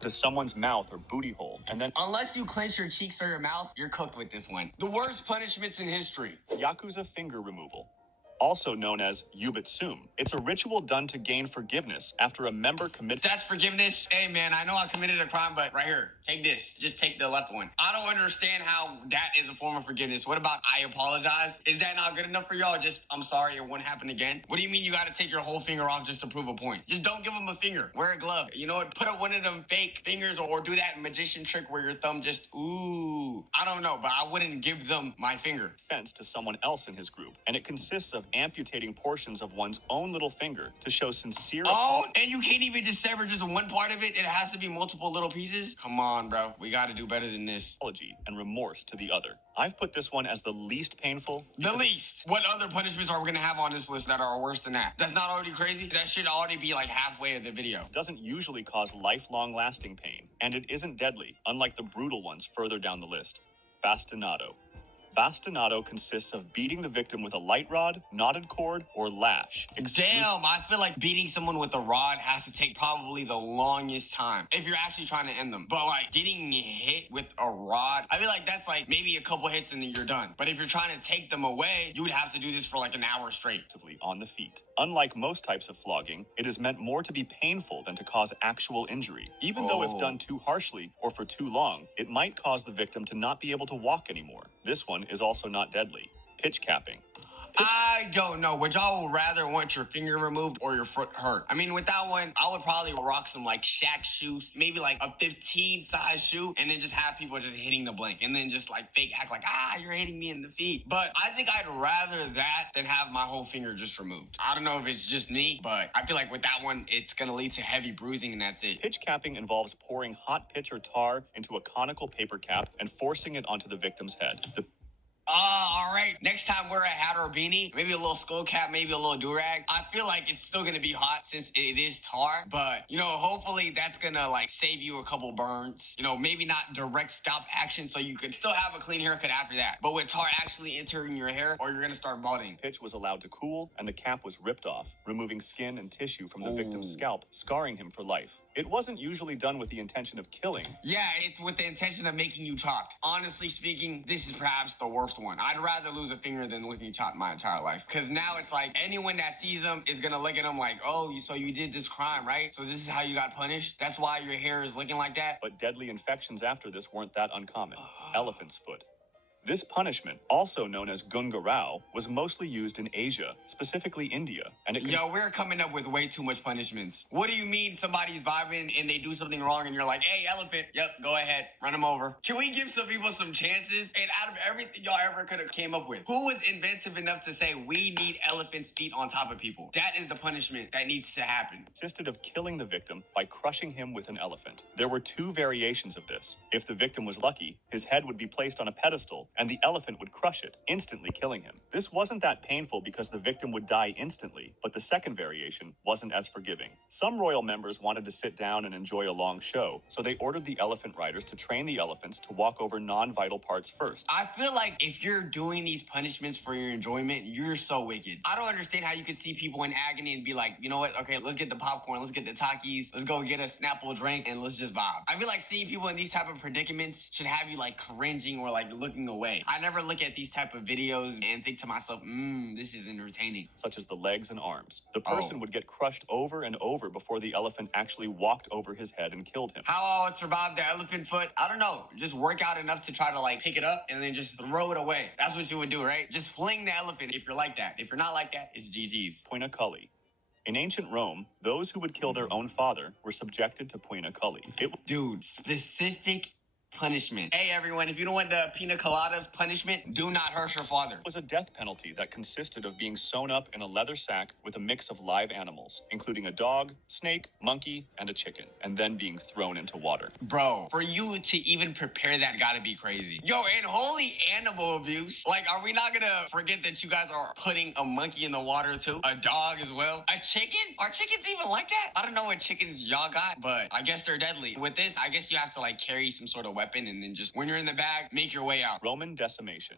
to someone's mouth or booty hole, and then Unless you clench your cheeks or your mouth, you're cooked with this one. The worst punishments in history. Yakuza finger removal, also known as Yubitsum. It's a ritual done to gain forgiveness after a member commits. That's forgiveness. Hey, man, I know I committed a crime, but right here, take this. Just take the left one. I don't understand how that is a form of forgiveness. What about I apologize? Is that not good enough for y'all? Just, I'm sorry, it won't happen again. What do you mean you got to take your whole finger off just to prove a point? Just don't give them a finger. Wear a glove. You know what? Put up one of them fake fingers or do that magician trick where your thumb just, ooh. I don't know, but I wouldn't give them my finger. Offense to someone else in his group, and it consists of amputating portions of one's own little finger to show sincere and you can't even just sever just one part of it. It has to be multiple little pieces. Come on, bro. We got to do better than this. apology and remorse to the other. I've put this one as the least painful. The least. What other punishments are we gonna have on this list that are worse than that? That's not already crazy? That should already be like halfway of the video. Doesn't usually cause lifelong lasting pain, and it isn't deadly, unlike the brutal ones further down the list. Bastinado. Bastinado consists of beating the victim with a light rod, knotted cord, or lash. Damn, I feel like beating someone with a rod has to take probably the longest time if you're actually trying to end them. But like getting hit with a rod, I feel like that's like maybe a couple hits and then you're done. But if you're trying to take them away, you would have to do this for like an hour straight. On the feet. Unlike most types of flogging, it is meant more to be painful than to cause actual injury. Even though if done too harshly or for too long, it might cause the victim to not be able to walk anymore. This one is also not deadly. Pitch capping. I don't know. Would y'all rather want your finger removed or your foot hurt? I mean, with that one, I would probably rock some like Shaq shoes, maybe like a 15 size shoe, and then just have people just hitting the blank and then just like fake act like, you're hitting me in the feet. But I think I'd rather that than have my whole finger just removed. I don't know if it's just me, but I feel like with that one, it's gonna lead to heavy bruising and that's it. Pitch capping involves pouring hot pitch or tar into a conical paper cap and forcing it onto the victim's head. All right. Next time wear a hat or a beanie, maybe a little skull cap, maybe a little do-rag. I feel like it's still gonna be hot since it is tar, but hopefully that's gonna like save you a couple burns. Maybe not direct scalp action, so you could still have a clean haircut after that. But with tar actually entering your hair, or you're gonna start balding. Pitch was allowed to cool, and the cap was ripped off, removing skin and tissue from the victim's scalp, scarring him for life. It wasn't usually done with the intention of killing. Yeah, it's with the intention of making you chopped. Honestly speaking, this is perhaps the worst one. I'd rather lose a finger than looking chopped my entire life. Because now it's like anyone that sees them is going to look at them like, so you did this crime, right? So this is how you got punished? That's why your hair is looking like that? But deadly infections after this weren't that uncommon. Elephant's foot. This punishment, also known as gungarao, was mostly used in Asia, specifically India, and we're coming up with way too much punishments. What do you mean somebody's vibing and they do something wrong and you're like, hey, elephant, yep, go ahead, run them over. Can we give some people some chances? And out of everything y'all ever could have came up with, who was inventive enough to say we need elephant's feet on top of people? That is the punishment that needs to happen. Consisted of killing the victim by crushing him with an elephant. There were two variations of this. If the victim was lucky, his head would be placed on a pedestal and the elephant would crush it, instantly killing him. This wasn't that painful because the victim would die instantly, but the second variation wasn't as forgiving. Some royal members wanted to sit down and enjoy a long show, so they ordered the elephant riders to train the elephants to walk over non-vital parts first. I feel like if you're doing these punishments for your enjoyment, you're so wicked. I don't understand how you could see people in agony and be like, you know what? Okay, let's get the popcorn, let's get the Takis, let's go get a Snapple drink, and let's just vibe. I feel like seeing people in these type of predicaments should have you like cringing or like looking away. I never look at these type of videos and think to myself, this is entertaining. Such as the legs and arms. The person would get crushed over and over before the elephant actually walked over his head and killed him. How I would survive the elephant foot? I don't know. Just work out enough to try to like pick it up and then just throw it away. That's what you would do, right? Just fling the elephant if you're like that. If you're not like that, it's GG's. Poina cully. In ancient Rome, those who would kill their own father were subjected to poina cully. Dude, specific punishment. Hey everyone, if you don't want the pina coladas punishment, do not hurt your father. It was a death penalty that consisted of being sewn up in a leather sack with a mix of live animals, including a dog, snake, monkey, and a chicken, and then being thrown into water. Bro, for you to even prepare that gotta be crazy. Yo, and holy animal abuse. Like, are we not gonna forget that you guys are putting a monkey in the water too? A dog as well? A chicken? Are chickens even like that? I don't know what chickens y'all got, but I guess they're deadly. With this, I guess you have to like carry some sort of weapon and then just when you're in the bag, make your way out. Roman decimation.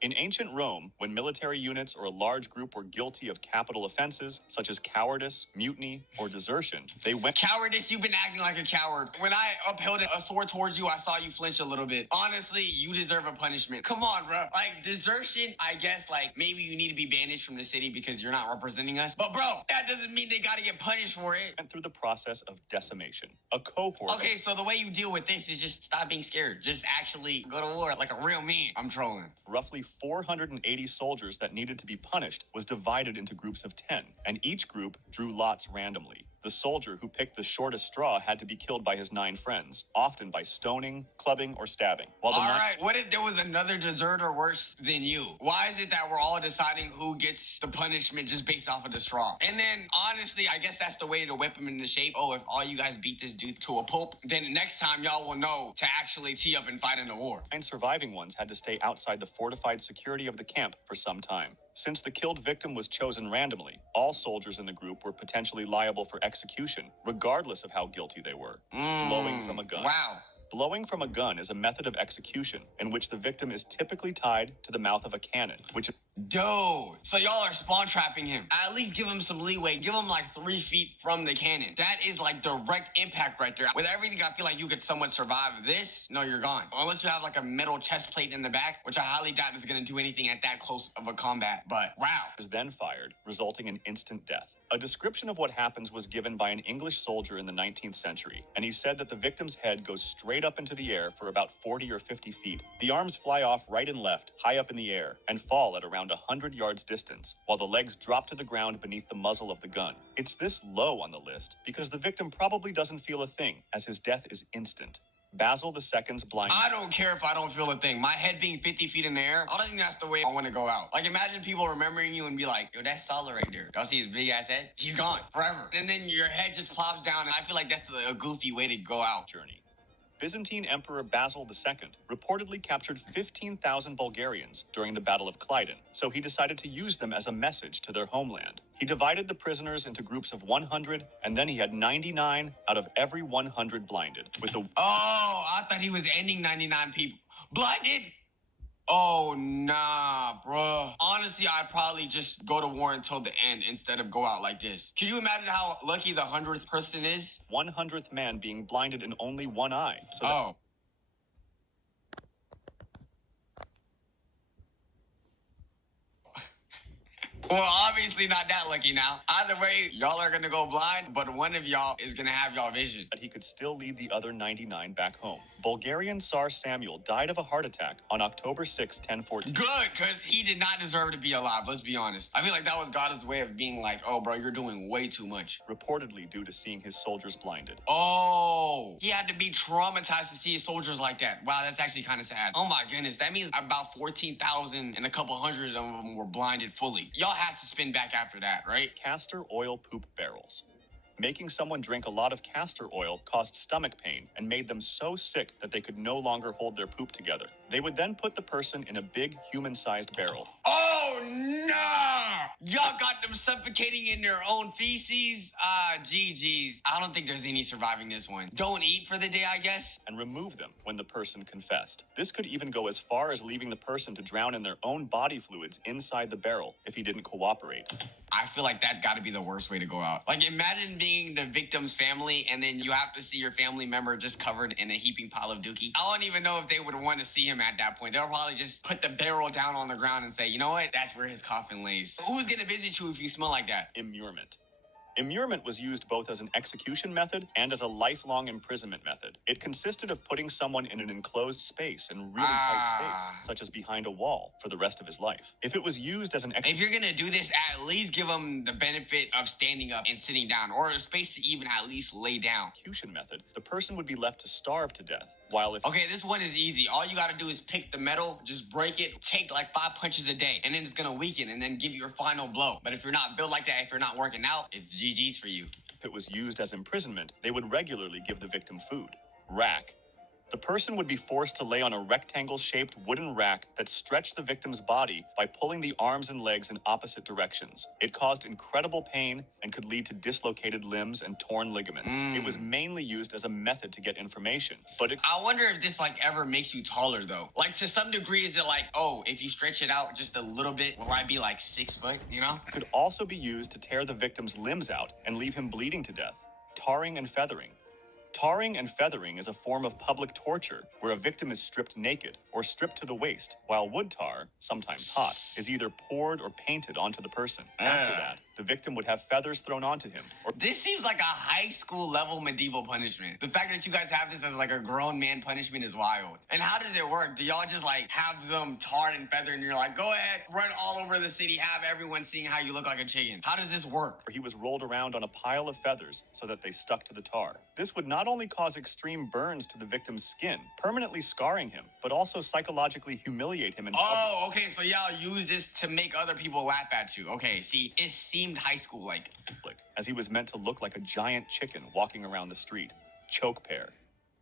In ancient Rome, when military units or a large group were guilty of capital offenses such as cowardice, mutiny, or desertion, they went. Cowardice, you've been acting like a coward. When I upheld a sword towards you, I saw you flinch a little bit. Honestly, you deserve a punishment. Come on, bro. Like, desertion, I guess, like, maybe you need to be banished from the city because you're not representing us. But, bro, that doesn't mean they gotta get punished for it. Went through the process of decimation. A cohort. Okay, so the way you deal with this is just stop being scared. Just actually go to war like a real man. I'm trolling. Roughly 480 soldiers that needed to be punished was divided into groups of 10, and each group drew lots randomly. The soldier who picked the shortest straw had to be killed by his 9 friends, often by stoning, clubbing, or stabbing. While the All right, what if there was another deserter worse than you? Why is it that we're all deciding who gets the punishment just based off of the straw? And then, honestly, I guess that's the way to whip him into shape. Oh, if all you guys beat this dude to a pulp, then next time y'all will know to actually tee up and fight in the war. 9 surviving ones had to stay outside the fortified security of the camp for some time. Since the killed victim was chosen randomly, all soldiers in the group were potentially liable for execution, regardless of how guilty they were. Blowing from a gun. Wow. Blowing from a gun is a method of execution in which the victim is typically tied to the mouth of a cannon, which. Dude, so y'all are spawn trapping him. At least give him some leeway. Give him like 3 feet from the cannon. That is like direct impact right there. With everything, I feel like you could somewhat survive this. No, you're gone. Unless you have like a metal chest plate in the back, which I highly doubt is going to do anything at that close of a combat. But wow. Was then fired, resulting in instant death. A description of what happens was given by an English soldier in the 19th century, and he said that the victim's head goes straight up into the air for about 40 or 50 feet. The arms fly off right and left, high up in the air, and fall at around 100 yards distance, while the legs drop to the ground beneath the muzzle of the gun. It's this low on the list because the victim probably doesn't feel a thing, as his death is instant. Basil II's blind. I don't care if I don't feel a thing. My head being 50 feet in the air, I don't think that's the way I want to go out. Like, imagine people remembering you and be like, yo, that's Salah right there. Y'all see his big ass head? He's gone forever. And then your head just plops down, and I feel like that's a goofy way to go out. Journey. Byzantine Emperor Basil II reportedly captured 15,000 Bulgarians during the Battle of Kleiden, so he decided to use them as a message to their homeland. He divided the prisoners into groups of 100, and then he had 99 out of every 100 blinded, with the. Oh, I thought he was ending 99 people. Blinded? Oh, nah, bruh. Honestly, I'd probably just go to war until the end instead of go out like this. Can you imagine how lucky the 100th person is? 100th man being blinded in only one eye. So that. Oh. Well, obviously not that lucky now. Either way, y'all are gonna go blind, but one of y'all is gonna have y'all vision. That he could still lead the other 99 back home. Bulgarian Tsar Samuel died of a heart attack on October 6, 1014. Good, because he did not deserve to be alive, let's be honest. I feel like that was God's way of being like, oh, bro, you're doing way too much. Reportedly due to seeing his soldiers blinded. Oh, he had to be traumatized to see his soldiers like that. Wow, that's actually kind of sad. Oh my goodness, that means about 14,000 and a couple hundred of them were blinded fully. Y'all have to spin back after that, right? Castor oil poop barrels. Making someone drink a lot of castor oil caused stomach pain and made them so sick that they could no longer hold their poop together. They would then put the person in a big human-sized barrel. Oh, no! Y'all got them suffocating in their own feces? GG's. I don't think there's any surviving this one. Don't eat for the day, I guess? And remove them when the person confessed. This could even go as far as leaving the person to drown in their own body fluids inside the barrel if he didn't cooperate. I feel like that got to be the worst way to go out. Like, imagine being the victim's family and then you have to see your family member just covered in a heaping pile of dookie. I don't even know if they would want to see him at that point. They'll probably just put the barrel down on the ground and say, you know what? That's where his coffin lays. Who's going to visit you if you smell like that? Immurement. Immurement was used both as an execution method and as a lifelong imprisonment method. It consisted of putting someone in an enclosed space in really tight space, such as behind a wall, for the rest of his life. If it was used as an If you're gonna do this, at least give them the benefit of standing up and sitting down, or a space to even at least lay down. execution method, the person would be left to starve to death. While if Okay, this one is easy. All you gotta do is pick the metal, just break it, take like 5 punches a day, and then it's gonna weaken and then give you your final blow. But if you're not built like that, if you're not working out, it's GG's for you. it was used as imprisonment, they would regularly give the victim food. Rack. The person would be forced to lay on a rectangle-shaped wooden rack that stretched the victim's body by pulling the arms and legs in opposite directions. It caused incredible pain and could lead to dislocated limbs and torn ligaments. It was mainly used as a method to get information, but it I wonder if this like ever makes you taller though. Like to some degree, is it like, oh, if you stretch it out just a little bit, will I be like 6 foot? You know? could also be used to tear the victim's limbs out and leave him bleeding to death. Tarring and feathering. Tarring and feathering is a form of public torture where a victim is stripped naked or stripped to the waist, while wood tar, sometimes hot, is either poured or painted onto the person. After that, the victim would have feathers thrown onto him, or This seems like a high school level medieval punishment. The fact that you guys have this as like a grown man punishment is wild. And how does it work? Do y'all just like have them tarred and feathered and you're like, go ahead, run all over the city, have everyone seeing how you look like a chicken? How does this work? he was rolled around on a pile of feathers so that they stuck to the tar. This would not only cause extreme burns to the victim's skin, permanently scarring him, but also psychologically humiliate him in public. Oh, okay, so y'all use this to make other people laugh at you. Okay, see, it seemed high school like. As he was meant to look like a giant chicken walking around the street. Choke pear.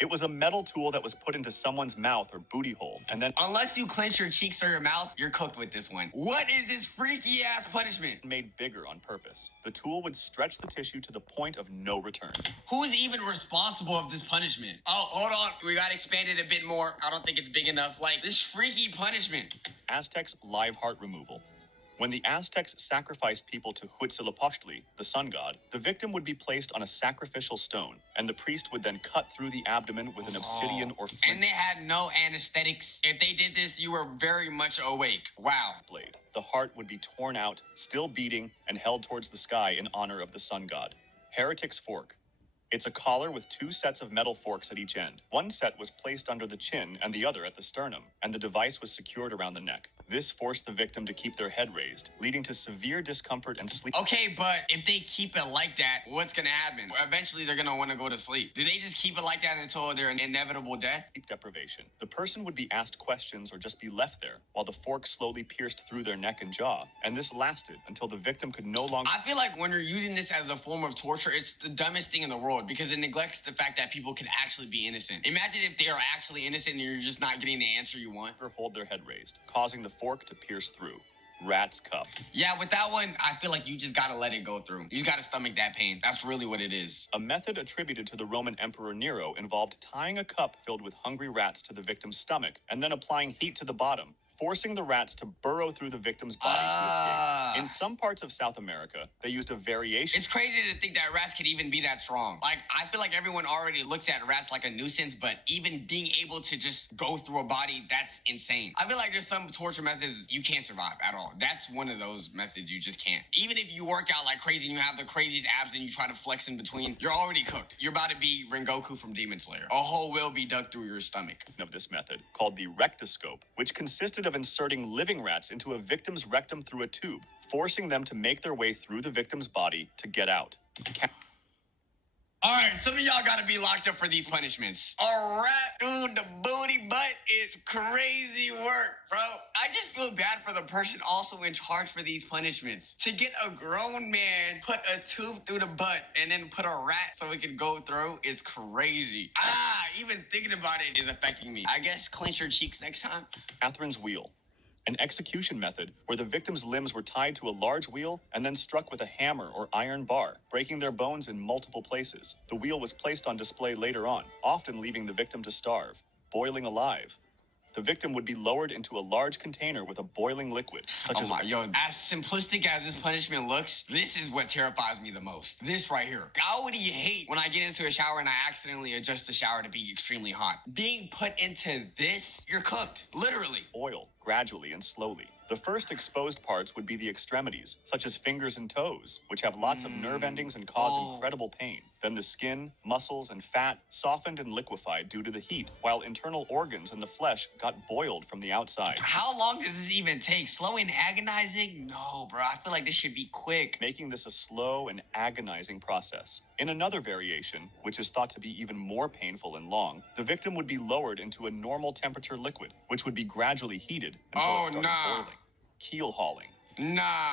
It was a metal tool that was put into someone's mouth or booty hole, and then Unless you clench your cheeks or your mouth, you're cooked with this one. What is this freaky ass punishment? made bigger on purpose. The tool would stretch the tissue to the point of no return. Who is even responsible of this punishment? Oh, hold on. We got expanded a bit more. I don't think it's big enough. Like, this freaky punishment. Aztecs' live heart removal. When the Aztecs sacrificed people to Huitzilopochtli, the sun god, the victim would be placed on a sacrificial stone, and the priest would then cut through the abdomen with an obsidian or flint And they had no anesthetics. If they did this, you were very much awake. Wow. blade. The heart would be torn out, still beating, and held towards the sky in honor of the sun god. Heretic's fork. It's a collar with 2 sets of metal forks at each end. One set was placed under the chin and the other at the sternum, and the device was secured around the neck. This forced the victim to keep their head raised, leading to severe discomfort and sleep Okay, but if they keep it like that, what's gonna happen? Eventually, they're gonna want to go to sleep. Do they just keep it like that until their inevitable death? deprivation. The person would be asked questions or just be left there, while the fork slowly pierced through their neck and jaw, and this lasted until the victim could no longer I feel like when you're using this as a form of torture, it's the dumbest thing in the world because it neglects the fact that people can actually be innocent. Imagine if they are actually innocent and you're just not getting the answer you want. hold their head raised, causing the fork to pierce through. Rat's cup. Yeah, with that one, I feel like you just gotta let it go through. You just gotta stomach that pain. That's really what it is. A method attributed to the Roman Emperor Nero involved tying a cup filled with hungry rats to the victim's stomach and then applying heat to the bottom, forcing the rats to burrow through the victim's body to escape. In some parts of South America, they used a variation. It's crazy to think that rats could even be that strong. Like, I feel like everyone already looks at rats like a nuisance, but even being able to just go through a body, that's insane. I feel like there's some torture methods you can't survive at all. That's one of those methods you just can't. Even if you work out like crazy and you have the craziest abs and you try to flex in between, you're already cooked. You're about to be Rengoku from Demon Slayer. A hole will be dug through your stomach. Of this method, called the rectoscope, which consisted of inserting living rats into a victim's rectum through a tube, forcing them to make their way through the victim's body to get out. All right, some of y'all gotta be locked up for these punishments. A rat through the booty butt is crazy work, bro. I just feel bad for the person also in charge for these punishments. To get a grown man, put a tube through the butt, and then put a rat so it can go through is crazy. Even thinking about it is affecting me. I guess clench your cheeks next time. Catherine's wheel. An execution method where the victim's limbs were tied to a large wheel and then struck with a hammer or iron bar, breaking their bones in multiple places. The wheel was placed on display later on, often leaving the victim to starve. Boiling alive. The victim would be lowered into a large container with a boiling liquid, such as As simplistic as this punishment looks, this is what terrifies me the most. This right here. I would hate when I get into a shower and I accidentally adjust the shower to be extremely hot. Being put into this, you're cooked. Literally. oil, gradually and slowly. The first exposed parts would be the extremities, such as fingers and toes, which have lots of nerve endings and cause incredible pain. Then the skin, muscles, and fat softened and liquefied due to the heat, while internal organs and the flesh got boiled from the outside, How long does this even take? Slow and agonizing? No, bro. I feel like this should be quick. making this a slow and agonizing process. In another variation, which is thought to be even more painful and long, the victim would be lowered into a normal temperature liquid, which would be gradually heated until Oh, it started nah. boiling. Keel hauling. Nah.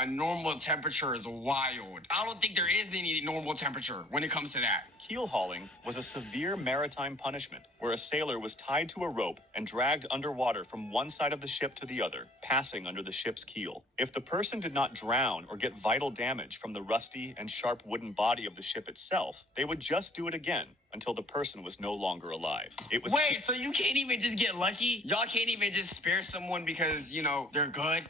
A normal temperature is wild. I don't think there is any normal temperature when it comes to that. Keel hauling was a severe maritime punishment where a sailor was tied to a rope and dragged underwater from one side of the ship to the other, passing under the ship's keel. If the person did not drown or get vital damage from the rusty and sharp wooden body of the ship itself, they would just do it again until the person was no longer alive. It was Wait, so you can't even just get lucky? Y'all can't even just spare someone because, you know, they're good?